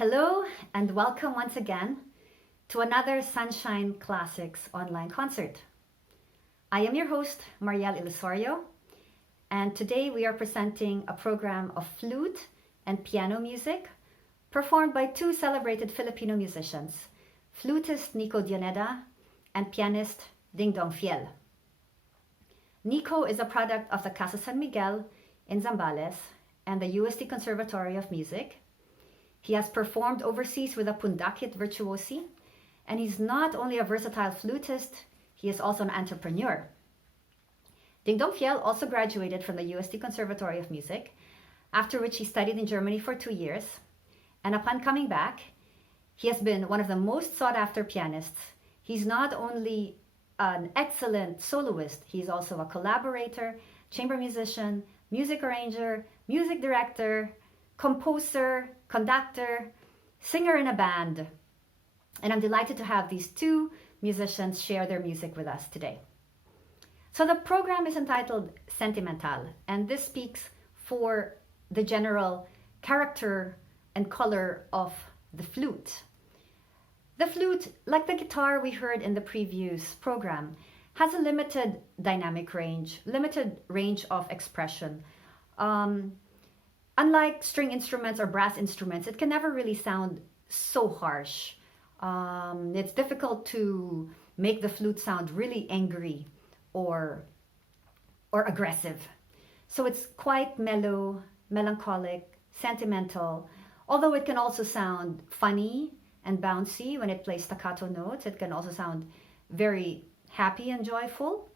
Hello and welcome once again to another Sunshine Classics online concert. I am your host, Marielle Ilusorio, and today we are presenting a program of flute and piano music performed by two celebrated Filipino musicians, flutist Nico Dioneda and pianist Dingdong Fiel. Nico is a product of the Casa San Miguel in Zambales and the UST Conservatory of Music. He has performed overseas with a Pundakit virtuosi, and he's not only a versatile flutist, he is also an entrepreneur. Dingdong Fiel also graduated from the UST Conservatory of Music, after which he studied in Germany for 2 years, and upon coming back, he has been one of the most sought-after pianists. He's not only an excellent soloist, he's also a collaborator, chamber musician, music arranger, music director, composer, conductor, singer in a band. And I'm delighted to have these two musicians share their music with us today. So the program is entitled Sentimentale, and this speaks for the general character and color of the flute. The flute, like the guitar we heard in the previous program, has a limited dynamic range, limited range of expression. Unlike string instruments or brass instruments, it can never really sound so harsh. It's difficult to make the flute sound really angry or aggressive. So it's quite mellow, melancholic, sentimental, although it can also sound funny and bouncy when it plays staccato notes. It can also sound very happy and joyful.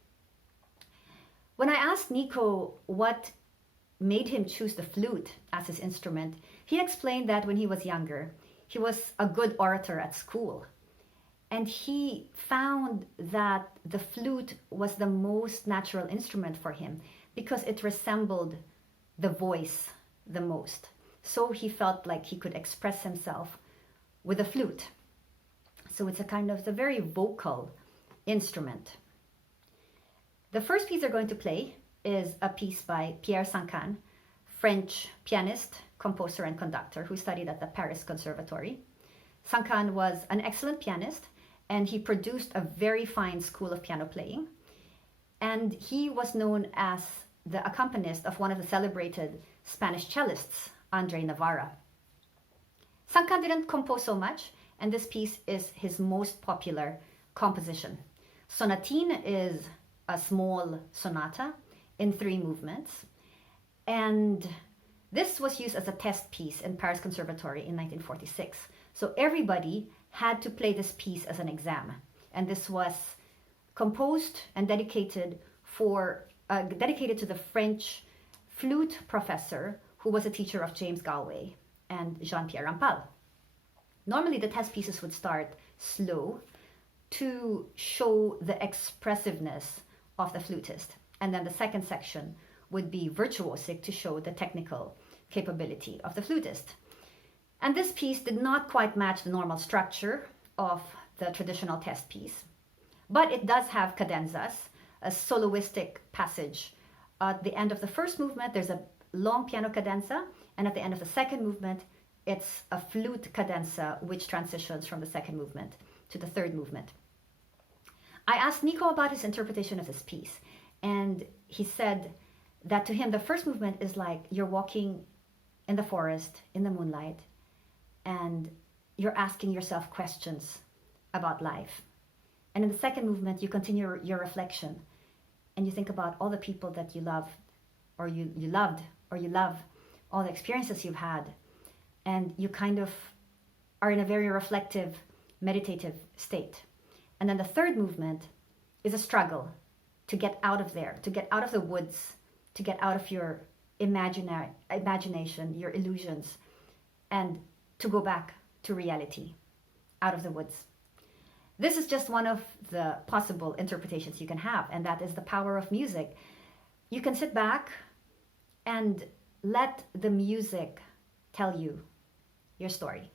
When I asked Nico what made him choose the flute as his instrument, he explained that when he was younger, he was a good orator at school. And he found that the flute was the most natural instrument for him because it resembled the voice the most. So he felt like he could express himself with a flute. So it's a kind of the very vocal instrument. The first piece they're going to play is a piece by Pierre Sancan, French pianist, composer, and conductor who studied at the Paris Conservatory. Sancan was an excellent pianist, and he produced a very fine school of piano playing. And he was known as the accompanist of one of the celebrated Spanish cellists, Andre Navarra. Sancan didn't compose so much, and this piece is his most popular composition. Sonatine is a small sonata in 3 movements, and this was used as a test piece in Paris Conservatory in 1946. So everybody had to play this piece as an exam, and this was composed and dedicated to the French flute professor who was a teacher of James Galway and Jean-Pierre Rampal. Normally the test pieces would start slow to show the expressiveness of the flutist, and then the second section would be virtuosic to show the technical capability of the flutist. And this piece did not quite match the normal structure of the traditional test piece, but it does have cadenzas, a soloistic passage. At the end of the first movement, there's a long piano cadenza, and at the end of the second movement, it's a flute cadenza, which transitions from the second movement to the third movement. I asked Nico about his interpretation of this piece, and he said that to him, the first movement is like you're walking in the forest in the moonlight, and you're asking yourself questions about life. And in the second movement, you continue your reflection, and you think about all the people that you love, or you loved, or you love, all the experiences you've had, and you kind of are in a very reflective, meditative state. And then the third movement is a struggle to get out of there, to get out of the woods, to get out of your imagination, your illusions, and to go back to reality, out of the woods. This is just one of the possible interpretations you can have, and that is the power of music. You can sit back and let the music tell you your story.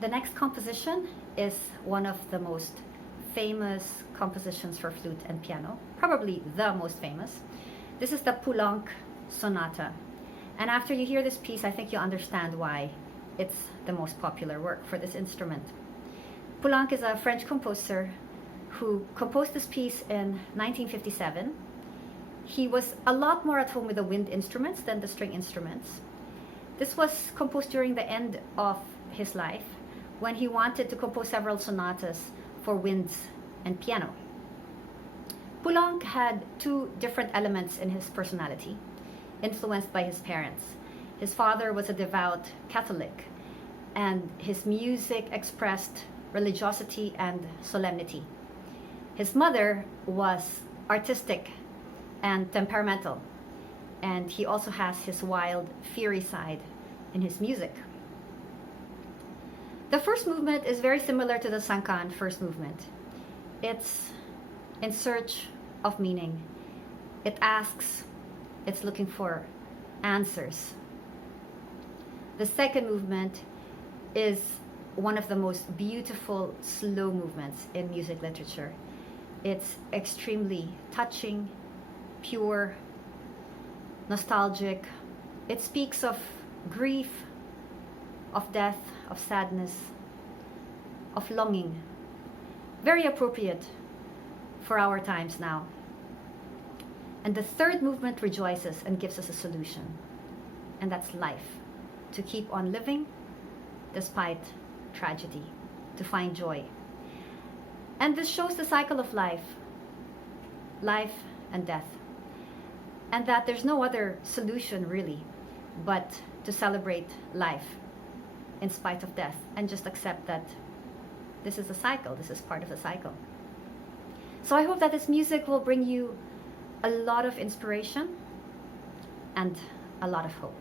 The next composition is one of the most famous compositions for flute and piano, probably the most famous. This is the Poulenc Sonata. And after you hear this piece, I think you'll understand why it's the most popular work for this instrument. Poulenc is a French composer who composed this piece in 1957. He was a lot more at home with the wind instruments than the string instruments. This was composed during the end of his life, when he wanted to compose several sonatas for winds and piano. Poulenc had two different elements in his personality, influenced by his parents. His father was a devout Catholic, and his music expressed religiosity and solemnity. His mother was artistic and temperamental, and he also has his wild, fiery side in his music. The first movement is very similar to the Sancan first movement. It's in search of meaning. It asks, it's looking for answers. The second movement is one of the most beautiful slow movements in music literature. It's extremely touching, pure, nostalgic. It speaks of grief, of death, of sadness, of longing. Very appropriate for our times now. And the third movement rejoices and gives us a solution, and that's life. To keep on living despite tragedy, to find joy. And this shows the cycle of life and death, and that there's no other solution really but to celebrate life in spite of death, and just accept that this is a cycle, this is part of the cycle. So I hope that this music will bring you a lot of inspiration and a lot of hope.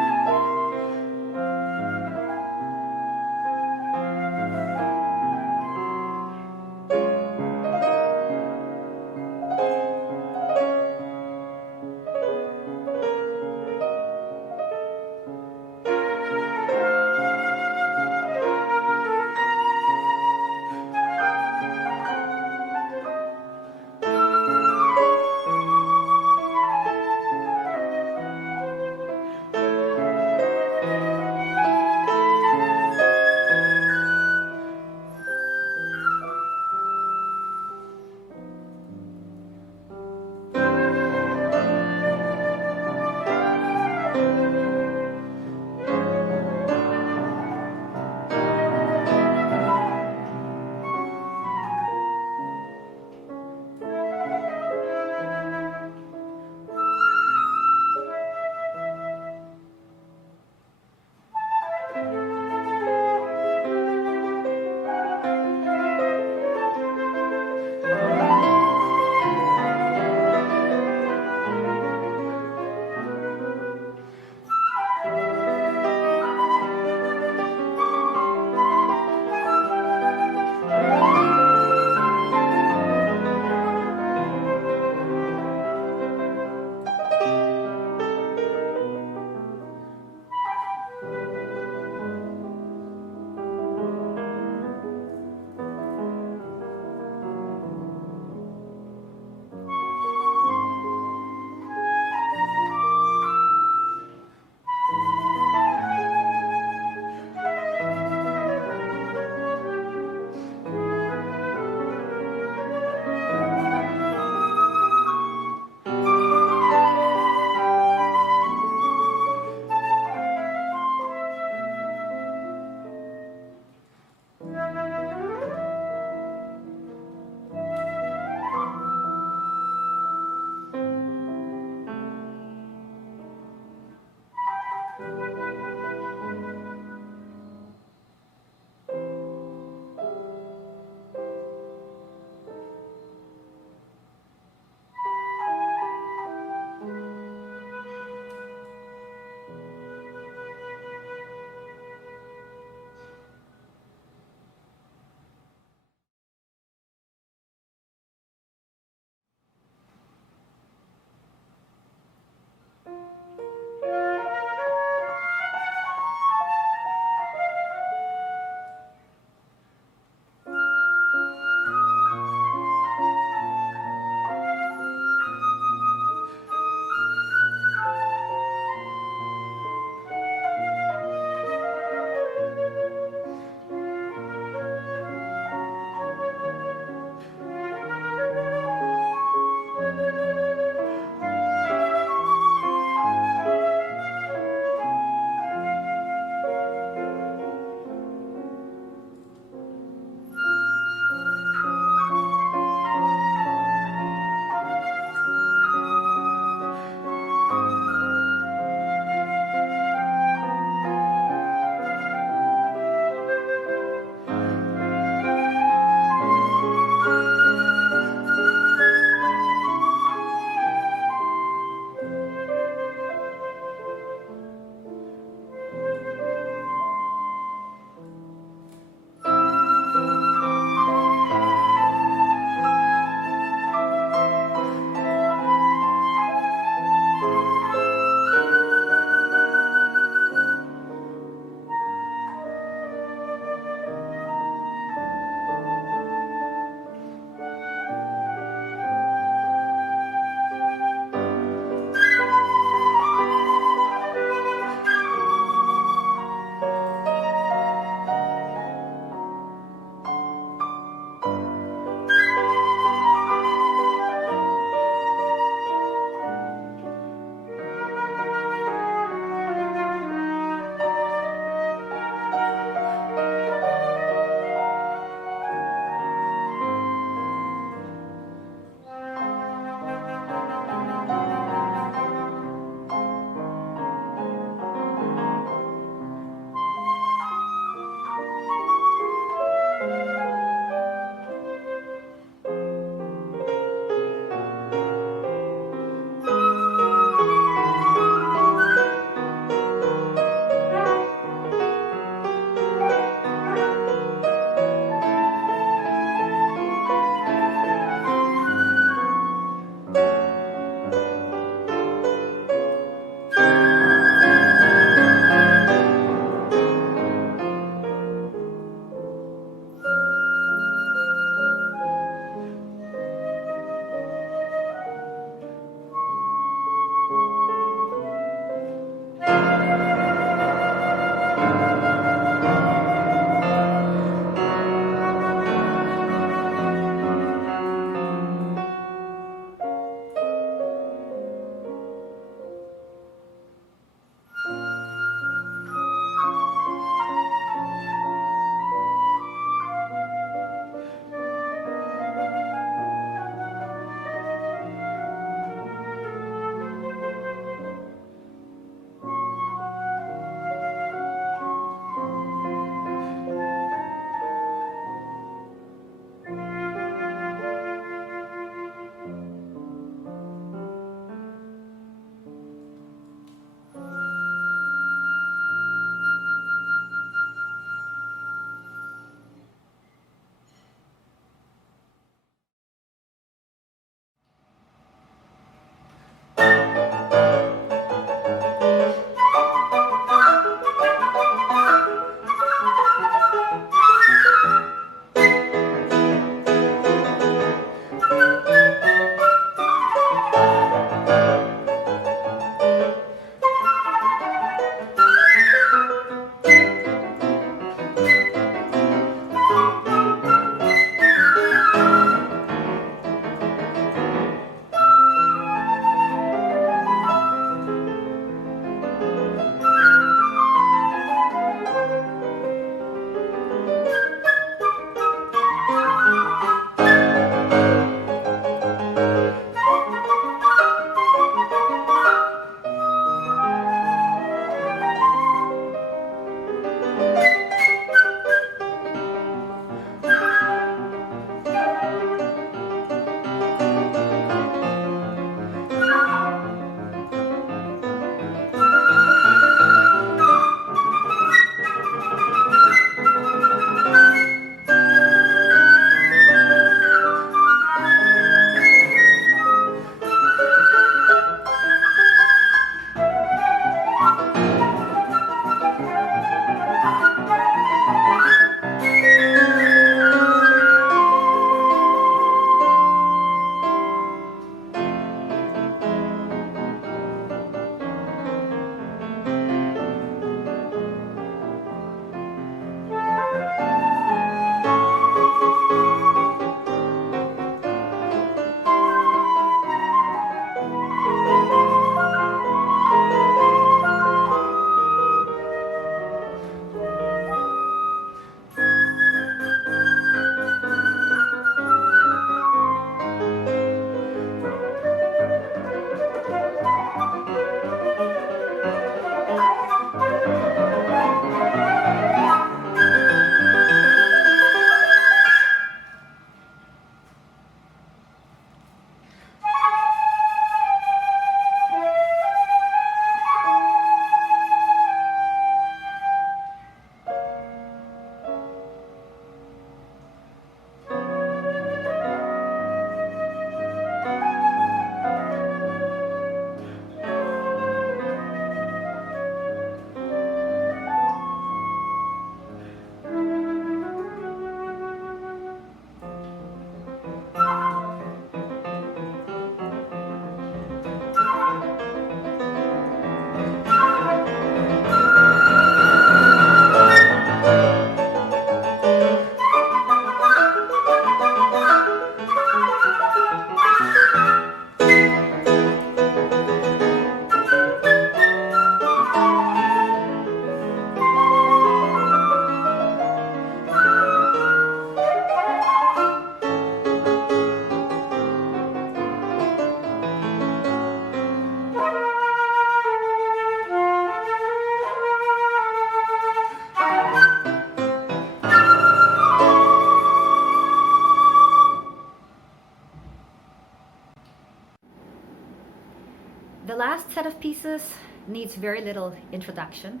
The last set of pieces needs very little introduction.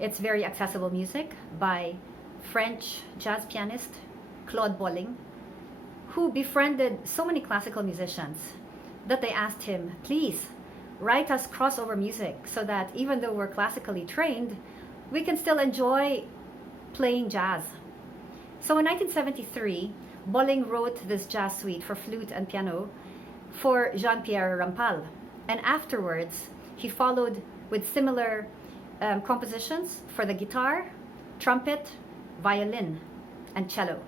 It's very accessible music by French jazz pianist Claude Bolling, who befriended so many classical musicians that they asked him, please write us crossover music so that even though we're classically trained, we can still enjoy playing jazz. So in 1973, Bolling wrote this jazz suite for flute and piano for Jean-Pierre Rampal. And afterwards, he followed with similar compositions for the guitar, trumpet, violin, and cello.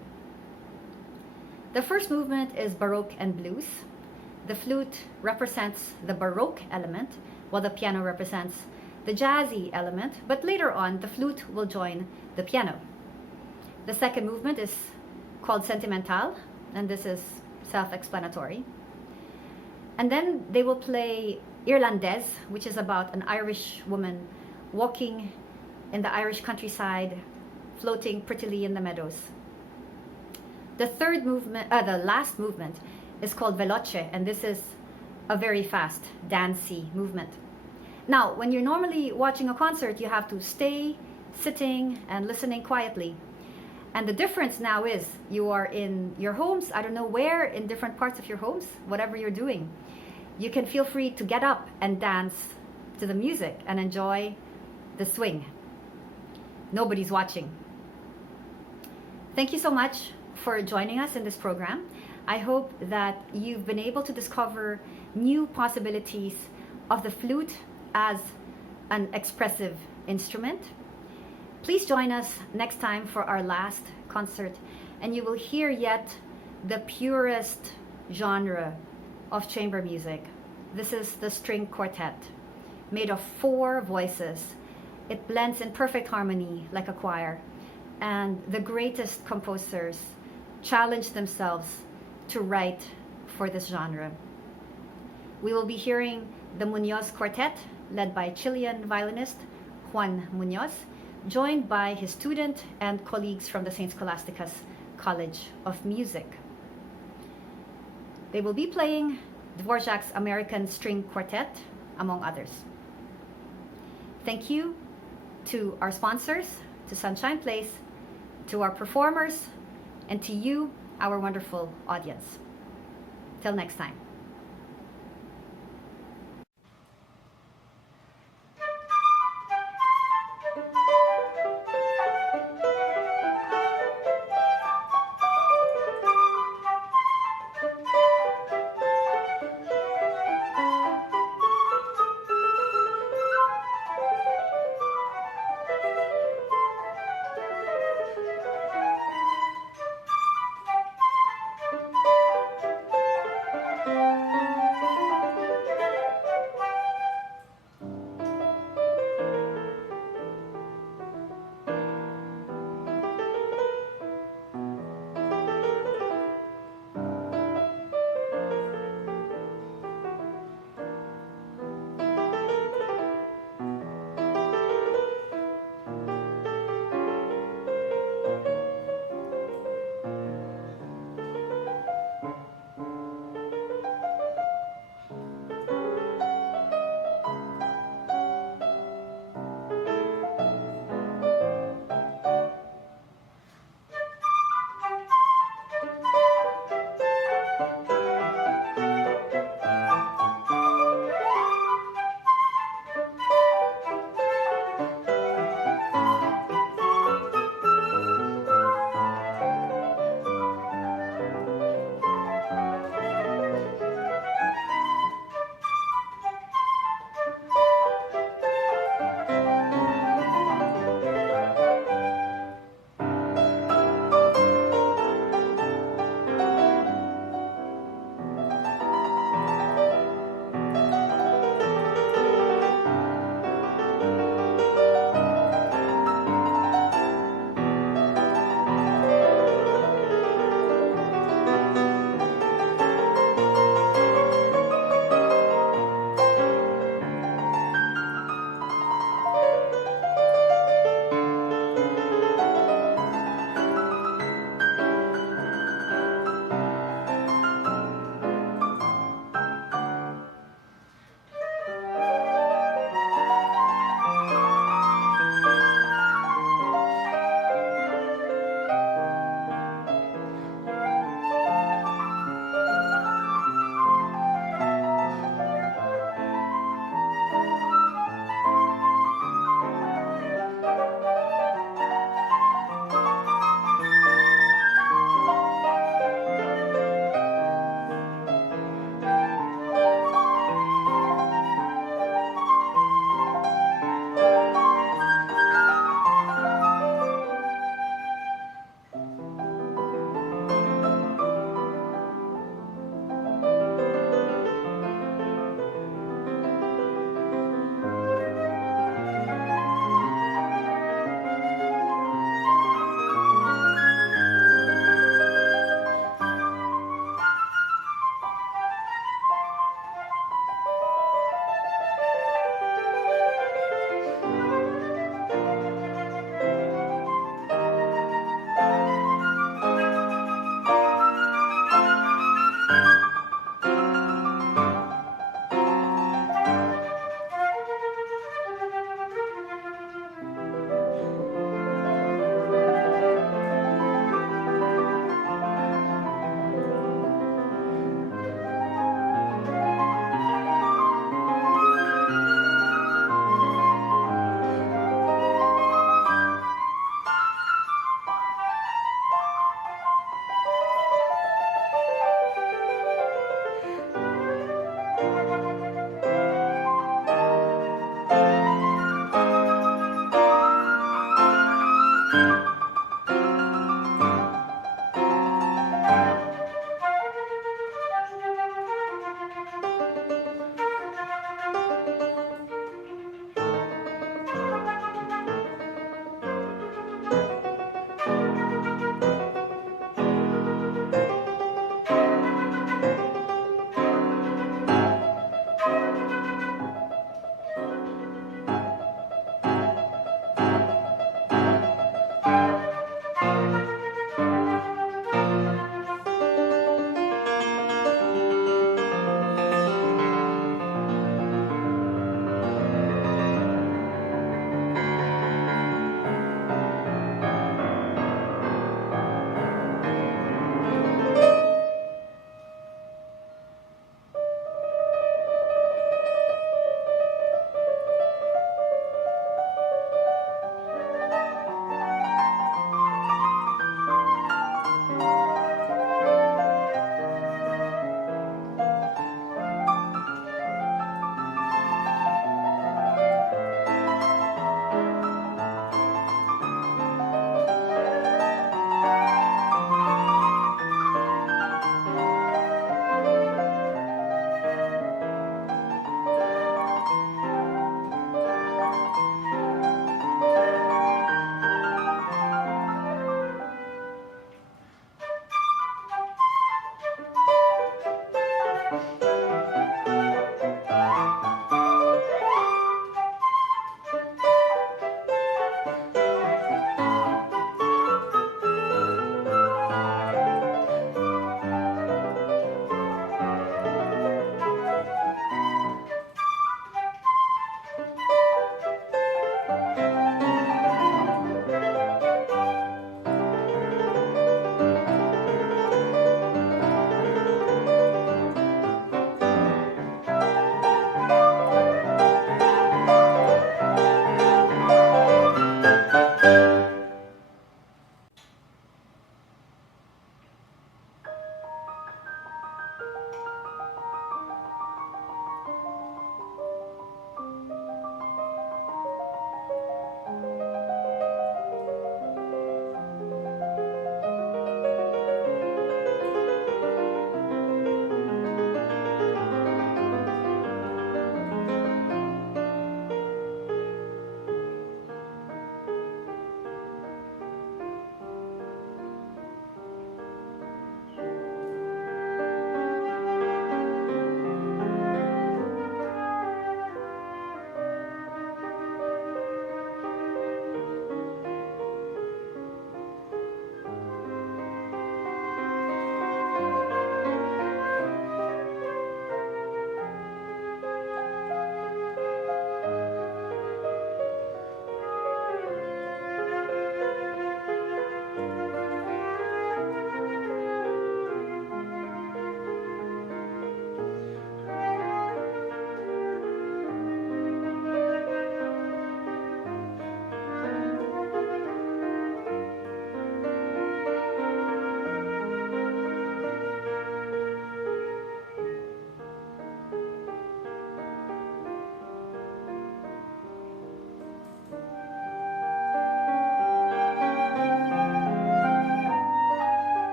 The first movement is Baroque and Blues. The flute represents the Baroque element, while the piano represents the jazzy element, but later on, the flute will join the piano. The second movement is called Sentimentale, and this is self-explanatory. And then they will play Irlandaise, which is about an Irish woman walking in the Irish countryside, floating prettily in the meadows. The third movement, the last movement, is called Veloce, and this is a very fast, dancey movement. Now, when you're normally watching a concert, you have to stay sitting and listening quietly. And the difference now is you are in your homes, I don't know where, in different parts of your homes, whatever you're doing. You can feel free to get up and dance to the music and enjoy the swing. Nobody's watching. Thank you so much for joining us in this program. I hope that you've been able to discover new possibilities of the flute as an expressive instrument. Please join us next time for our last concert, and you will hear yet the purest genre of chamber music. This is the string quartet, made of 4 voices. It blends in perfect harmony like a choir, and the greatest composers challenge themselves to write for this genre. We will be hearing the Munoz Quartet, led by Chilean violinist Juan Munoz, joined by his student and colleagues from the St. Scholastica's College of Music. They will be playing Dvorak's American String Quartet, among others. Thank you to our sponsors, to Sunshine Place, to our performers, and to you, our wonderful audience. Till next time.